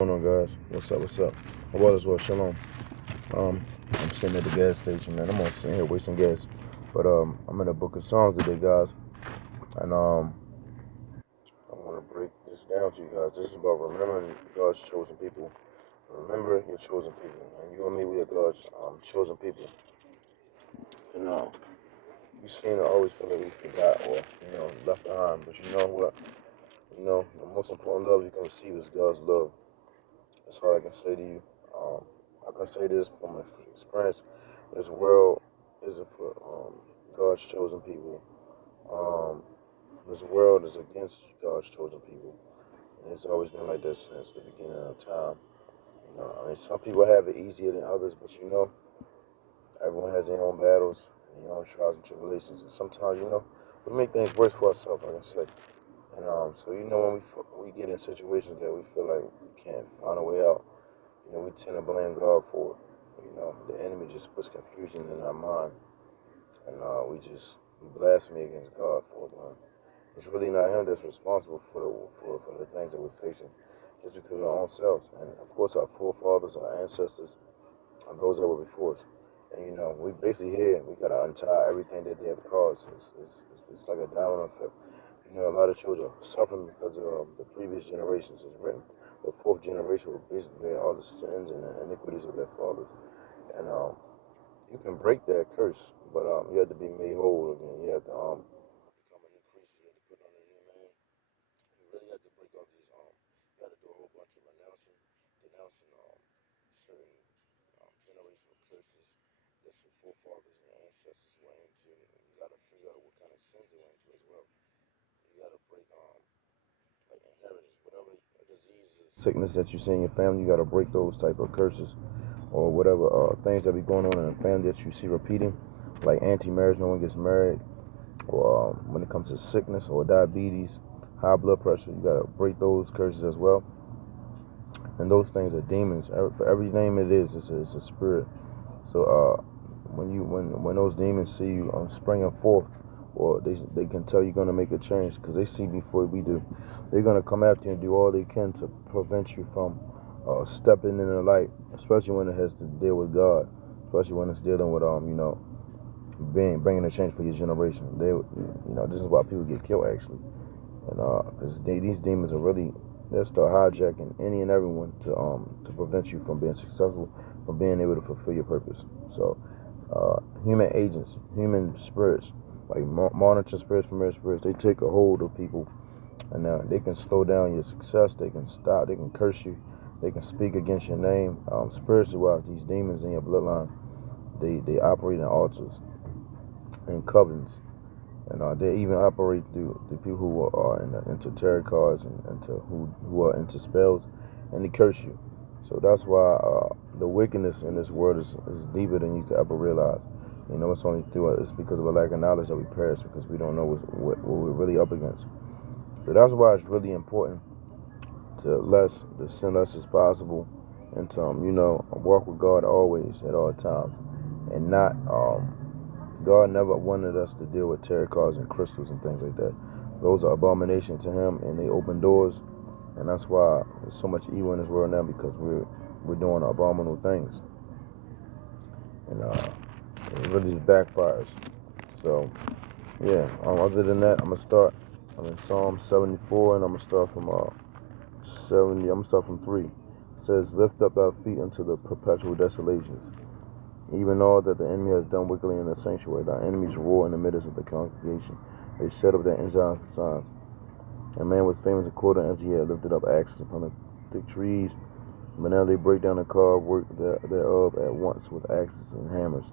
What's going on, guys? What's up? Well, as well, shalom. I'm sitting at the gas station, man. I'm gonna sit here wasting gas, but I'm in the Book of Psalms today, guys, and I want to break this down to you guys. This is about remembering God's chosen people. Remember your chosen people, and you and me, we are God's chosen people. And we seem to always feel like we forgot or left behind, but you know what? The most important love you can receive is God's love. That's all I can say to you. Um, I can say this from experience. This world isn't for God's chosen people. Um, this world is against God's chosen people. And it's always been like this since the beginning of time. Some people have it easier than others, but everyone has their own battles, and their own trials and tribulations. And sometimes, we make things worse for ourselves, like I said. And so when we get in situations that we feel like we can't find a way out, we tend to blame God for it. The enemy just puts confusion in our mind, and we blaspheme against God for it. It's really not Him that's responsible for the things that we're facing. It's because of our own selves, and of course our forefathers, our ancestors, and those that were before us. And we basically here we gotta untie everything that they have caused. It's like a domino effect. A lot of children are suffering because of the previous generations. It's written. The fourth generation will basically bear all the sins and the iniquities of their fathers. And you can break that curse, but you have to be made whole again. You have to become a new priest. You have to put on a new man. You really have to break off these. You have to do a whole bunch of denouncing certain generational curses that your forefathers and your ancestors went into. You got to figure out what kind of sins they went into as well. You got to break like inheritance, whatever diseases, sickness that you see in your family. You got to break those type of curses or whatever things that be going on in the family that you see repeating, like anti-marriage, no one gets married, or when it comes to sickness or diabetes, high blood pressure, you gotta break those curses as well. And those things are demons. For every name it is, it's a spirit. So when those demons see you springing forth, or they can tell you're gonna make a change because they see before we do. They're gonna come after you and do all they can to prevent you from stepping in the light, especially when it has to deal with God, especially when it's dealing with bringing a change for your generation. This is why people get killed actually, and because these demons are really they'll start hijacking any and everyone to prevent you from being successful, from being able to fulfill your purpose. So human agents, human spirits, like monitoring spirits, familiar spirits, they take a hold of people, and they can slow down your success. They can stop. They can curse you. They can speak against your name. Spiritually wise, these demons in your bloodline, they operate in altars and covens, and they even operate through the people who are into tarot cards and into who are into spells, and they curse you. So that's why the wickedness in this world is deeper than you could ever realize. It's only through it's because of a lack of knowledge that we perish because we don't know what we're really up against. So that's why it's really important to sin less as possible, and to walk with God always at all times, and not God never wanted us to deal with tarot cards and crystals and things like that. Those are abomination to Him, and they open doors, and that's why there's so much evil in this world now because we're doing abominable things, and it really just backfires. So yeah. Other than that, I'm gonna start. I'm in Psalm 74, and I'm gonna start from 70. I'm gonna start from 3. It says, "Lift up thy feet into the perpetual desolations. Even all that the enemy has done wickedly in the sanctuary, thy enemies roar in the midst of the congregation. They set up their ensigns. A man was famous according as he had lifted up axes upon the thick trees. But now they break down the carved work thereof at once with axes and hammers.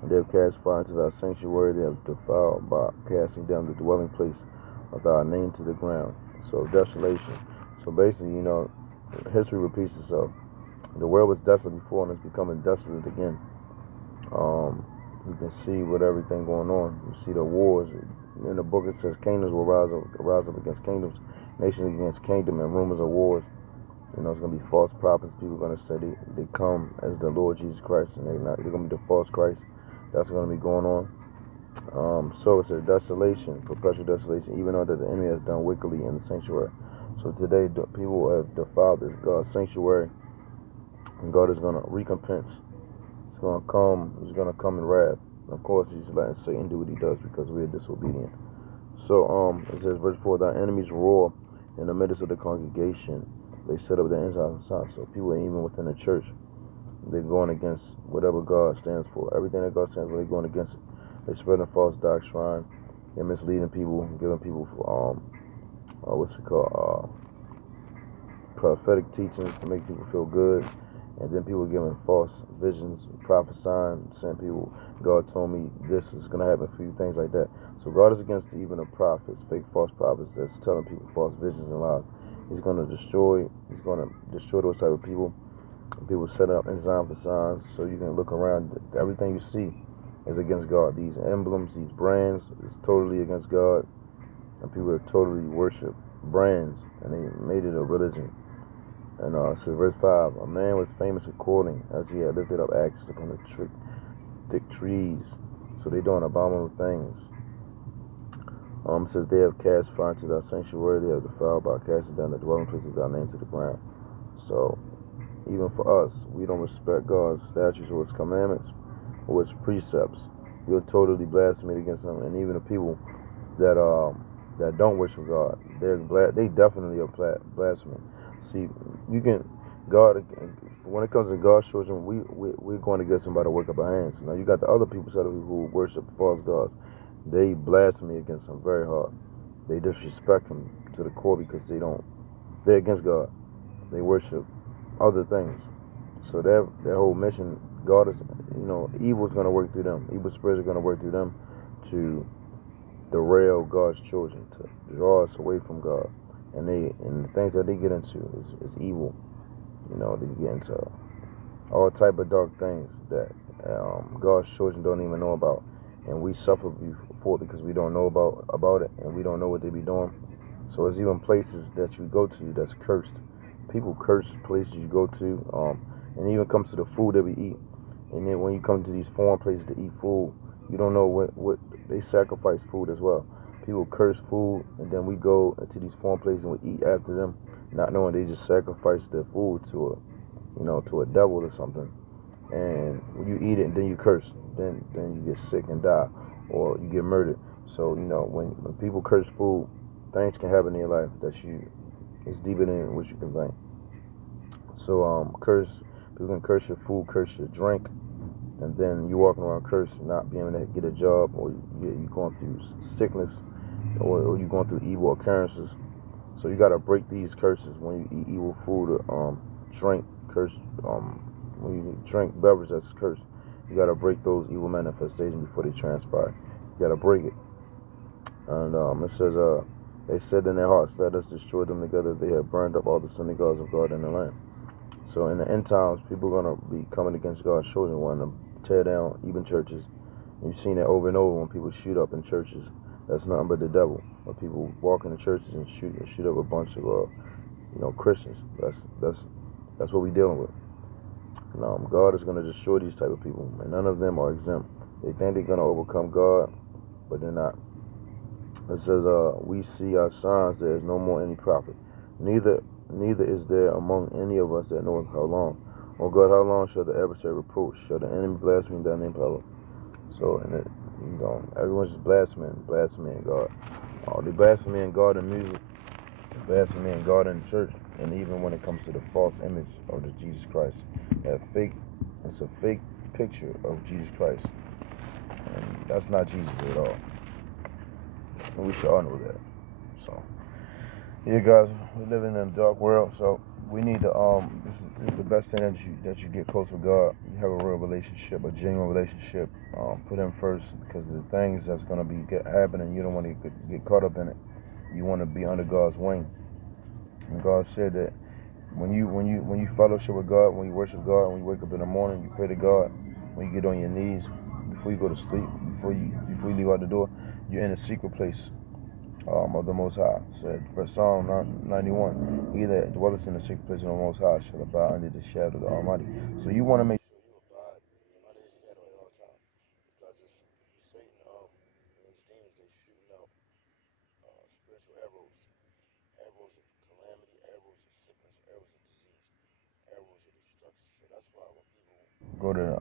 And they have cast fire into thy sanctuary. They have defiled by casting down the dwelling place of thy name to the ground." So desolation. So basically, history repeats itself. The world was desolate before, and it's becoming desolate again. You can see with everything going on. You see the wars. In the book it says kingdoms will rise up against kingdoms, nations against kingdom, and rumors of wars. It's gonna be false prophets. People are gonna say they come as the Lord Jesus Christ, and they're gonna be the false Christ. That's gonna be going on. So it says desolation, perpetual desolation, even though that the enemy has done wickedly in the sanctuary. So today, people have defiled this God's sanctuary, and God is going to recompense. He's going to come. He's going to come in wrath. And of course, He's letting Satan do what he does because we are disobedient. So it says, verse 4, thy enemies roar in the midst of the congregation. They set up their ensigns. So people, even within the church, they're going against whatever God stands for. Everything that God stands for, they're going against it. They're spreading false doctrine. They're misleading people, giving people what's it called? Prophetic teachings to make people feel good. And then people giving false visions, prophesying, saying people, God told me this is going to happen for you, things like that. So God is against even the prophets, fake false prophets that's telling people false visions and lies. He's going to destroy those type of people. People setting up ensign for signs, so you can look around. Everything you see is against God. These emblems, these brands, is totally against God. And people have totally worship brands, and they made it a religion. And so verse 5, a man was famous according as he had lifted up axes upon the thick trees. So they're doing abominable things. It says they have cast fire into thy sanctuary, they have defiled by casting down the dwelling places of thy name to the ground. So even for us, we don't respect God's statutes or His commandments or His precepts. We'll totally blaspheme against Him. And even the people that don't worship God, they definitely are blaspheming. See, when it comes to God's children, we're going to get somebody to work up our hands. Now you got the other people who worship false gods. They blaspheme against Him very hard. They disrespect Him to the core because they're against God. They worship other things. So their whole mission, God is, evil is going to work through them. Evil spirits are going to work through them to derail God's children, to draw us away from God. And the things that they get into is evil. They get into all type of dark things that God's children don't even know about, and we suffer before because we don't know about it, and we don't know what they be doing. So it's even places that you go to that's cursed. People curse places you go to, and it even comes to the food that we eat. And then when you come to these foreign places to eat food, you don't know what they sacrifice food as well. People curse food, and then we go into these foreign places and we eat after them, not knowing they just sacrificed their food to a devil or something. And when you eat it and then you curse, then you get sick and die, or you get murdered. So when people curse food, things can happen in your life it's deeper than what you can think. So people can curse your food, curse your drink, and then you walking around cursed, not being able to get a job, or you going through sickness, or you going through evil occurrences. So you gotta break these curses when you eat evil food or drink curse. When you drink beverage that's cursed, you gotta break those evil manifestations before they transpire. You gotta break it. And it says, they said in their hearts, let us destroy them together. They have burned up all the synagogues of God in the land. So in the end times, people are going to be coming against God's children, wanting to tear down even churches. And you've seen that over and over when people shoot up in churches. That's nothing but the devil. When people walk into churches and shoot up a bunch of Christians. That's what we're dealing with. And God is going to destroy these type of people, and none of them are exempt. They think they're going to overcome God, but they're not. It says, we see our signs, there is no more any prophet. Neither is there among any of us that knoweth how long. O God, how long shall the adversary reproach? Shall the enemy blaspheme thy name, power? So, everyone's just blaspheming God. They blaspheming God in music, blaspheming God in church, and even when it comes to the false image of the Jesus Christ. It's a fake picture of Jesus Christ. And that's not Jesus at all. And we should all know that. So, yeah, guys, we live in a dark world, so we need to this is the best thing that you get close with God. You have a real relationship, a genuine relationship. Put Him first, because the things that's gonna be happening, you don't want to get caught up in it. You want to be under God's wing. And God said that when you fellowship with God, when you worship God, when you wake up in the morning, you pray to God. When you get on your knees before you go to sleep, before you leave out the door, you're in a secret place of the Most High. Said for Psalm 91, he that dwelleth in the secret place of the Most High shall abide under the shadow of the Almighty. So you want to make sure you abide under His shadow at all times, because it's Satan and his demons, they shooting out spiritual arrows of go to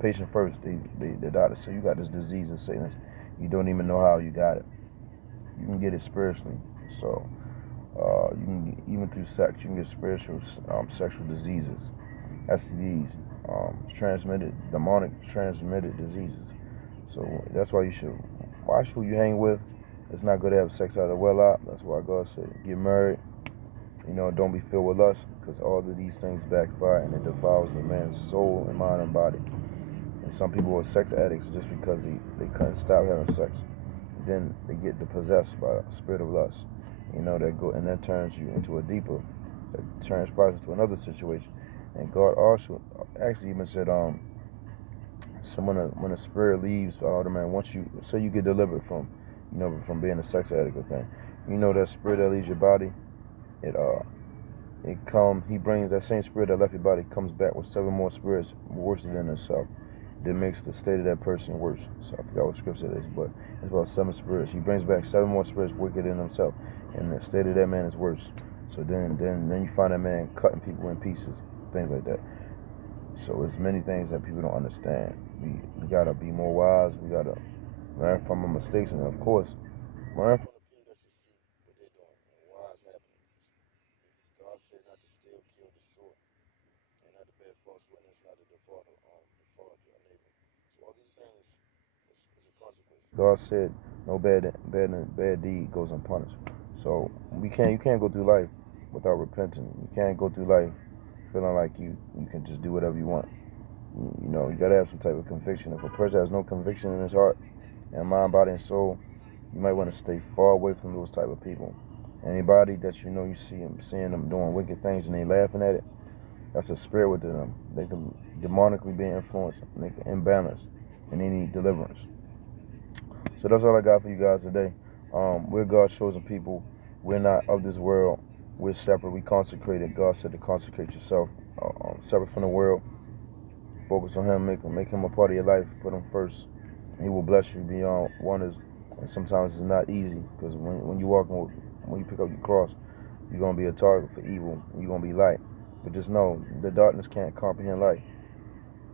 patient first. The doctor say you got this disease and sickness. You don't even know how you got it. You can get it spiritually. So you can even through sex, you can get spiritual sexual diseases, STDs, transmitted demonic transmitted diseases. So that's why you should watch who you hang with. It's not good to have sex out of wedlock. That's why God said get married. Don't be filled with lust, because all of these things backfire and it defiles the man's soul and mind and body. And some people are sex addicts just because they couldn't stop having sex. Then they get possessed by a spirit of lust. That turns you into a deeper, that transpires into another situation. And God also actually even said, so when a spirit leaves the man, once you say you get delivered from being a sex addict or thing, that spirit that leaves your body, it he brings that same spirit that left your body, comes back with 7 more spirits worse than itself. That makes the state of that person worse. So I forgot what scripture it is, but it's about 7 spirits. He brings back 7 more spirits wicked in himself, and the state of that man is worse. So then you find that man cutting people in pieces, things like that. So there's many things that people don't understand. We gotta be more wise. We gotta learn from our mistakes, and of course, learn from the people that succeed what they're doing and why it's happening. God said not to steal, kill, destroy, and not to bear false witness, not to defraud your neighbor. So all these things is a consequence. God said no bad deed goes unpunished. So you can't go through life without repenting. You can't go through life feeling like you can just do whatever you want. You gotta have some type of conviction. If a person has no conviction in his heart and mind, body, and soul, you might want to stay far away from those type of people. Anybody that you seeing them doing wicked things and they laughing at it, that's a spirit within them. They can demonically be influenced and they can imbalance and they need deliverance. So that's all I got for you guys today. We're God's chosen people. We're not of this world. We're separate. We consecrated. God said to consecrate yourself, separate from the world. Focus on Him. Make Him a part of your life. Put Him first. He will bless you beyond wonders. And sometimes it's not easy, because when you pick up your cross, you're gonna be a target for evil. You're gonna be light. But just know the darkness can't comprehend light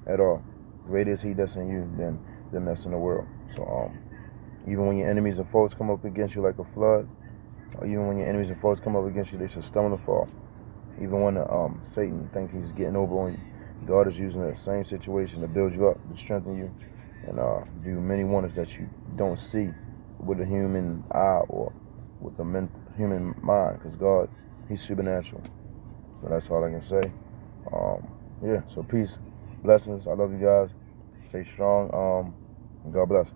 at all. Greater is He that's in you than them that's in the world. So even when your enemies and foes come up against you like a flood, or even when your enemies and foes come up against you, they should stumble and fall. Even when Satan thinks he's getting over on you, God is using that same situation to build you up, to strengthen you, and do many wonders that you don't see with a human eye or with a human mind, because God, He's supernatural. So that's all I can say. Yeah, so peace, blessings. I love you guys. Stay strong. And God bless.